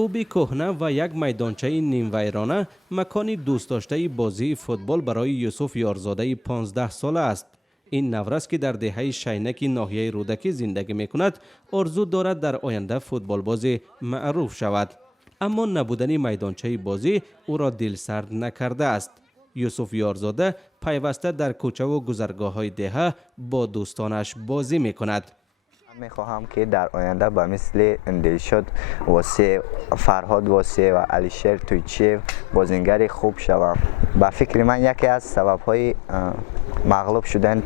توبی کهنه و یک میدانچه نیم ویرانه مکانی دوست داشته بازی فوتبال برای یوسف یارزاده 15 ساله است. این نورس که در دهه شینک ناحیه رودکی زندگی می کند آرزو دارد در آینده فوتبال بازی معروف شود، اما نبودن میدانچه بازی او را دلسرد نکرده است. یوسف یارزاده پیوسته در کوچه و گذرگاه های دهه با دوستانش بازی می کند. میخواهم که در آینده به مثل دلشاد واسه فرهاد واسه و علیشیر تویچیف بازیگر خوب شوم. با فکر من یکی از سبب‌های مغلوب شدن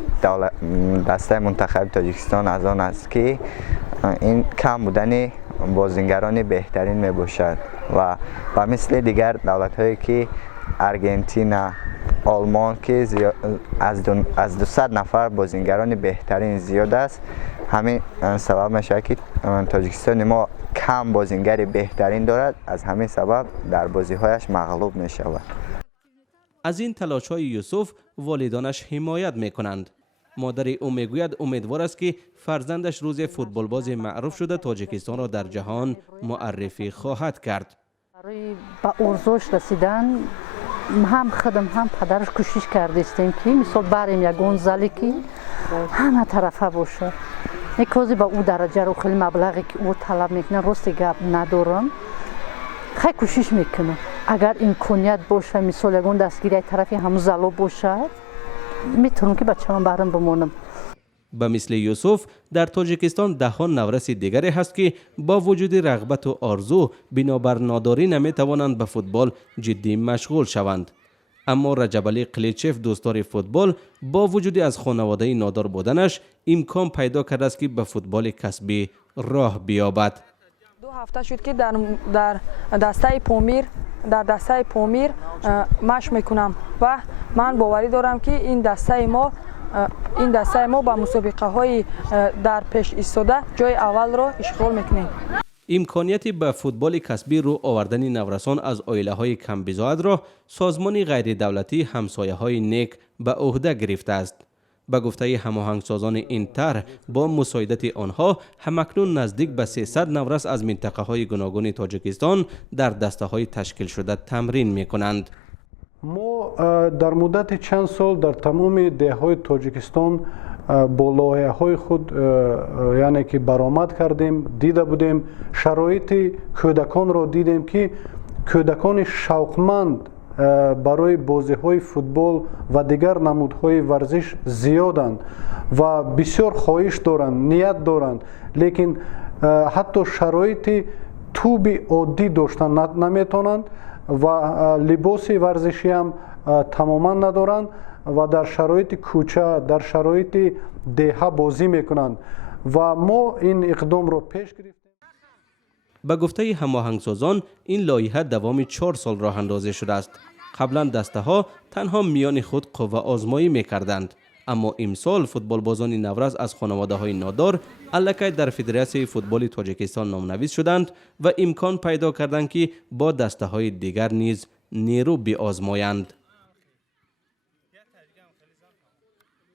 دسته منتخب تاجیکستان از آن است که این کم بودن بازیگران بهترین می باشد و مثل دیگر دولت‌هایی که ارژانتین، آلمان که از 200 نفر بازیگران بهترین زیاد است، همین سبب میشه که تاجیکستان ما کم بازیگر بهترین دارد، از همین سبب در بازی‌هایش مغلوب می شود. از این تلاش‌های یوسف والدانش حمایت می‌کنند. مادر او میگوید امیدوار است که فرزندش روز فوتبال باز معروف شده تاجیکستان را در جهان معرفی خواهد کرد. برای به ارزوش رسیدن هم خودم هم پدرش کوشش کردیم که مثال بریم یگان زلی که همه طرفه باشه. نکازی با او درجه رو خیلی مبلغی که او طلب میکنه راست گپ ندارم، خیلی کوشش میکنم اگر امکانیت باشه مثال یگان دستگیری طرفی هم زلو باشه میتونم که بچه‌ام برام بمونم. به مثل یوسف در تاجیکستان دهان نورس دیگری هست که با وجود رغبت و آرزو بنابر ناداری نمیتوانند به فوتبال جدی مشغول شوند. اما رجب علی قلیچف دوستدار فوتبال با وجود از خانواده نادار بودنش امکان پیدا کرده است که به فوتبال کسبی راه بیابد. 2 هفته شد که در دسته پامیر مشق میکنم و من باوری دارم که این دسته ما با مسابقه های در پیش ایستاده جای اول را اشغال میکنیم. امکانیت به فوتبال کسبی رو آوردن نورسان از عائله های کم بضاعت را سازمان غیر دولتی همسایه های نیک به عهده گرفته است. به گفته هماهنگسازان این طرح با مساعدت آنها همکنون نزدیک به 300 نورس از منطقه های گوناگون تاجیکستان در دسته های تشکیل شده تمرین می کنند. ما در مدت چند سال در تمام دههای تاجیکستان با لایحه‌های خود یعنی که برآمد کردیم، دیده بودیم شرایط کودکان را دیدیم که کودکان شوقمند برای بازی‌های فوتبال و دیگر نمودهای ورزش زیادند و بسیار خواهش دارند، نیت دارند، لیکن حتی شرایط توب عادی داشتن نمیتونند و لباس ورزشی هم تماما ندارند و در شرایط کوچه، در شرایط دهه بازی میکنند و ما این اقدام رو پیش گرفتیم. به گفته هماهنگسازان این لایحه دوام 4 سال راه اندازی شده است. قبلا دسته ها تنها میان خود قوه آزمایی میکردند، اما امسال فوتبال بازان نورس از خانواده های نادار الکی در فدراسیون فوتبال تاجیکستان نامنویس شدند و امکان پیدا کردند که با دسته های دیگر نیز نیرو بیازمایند.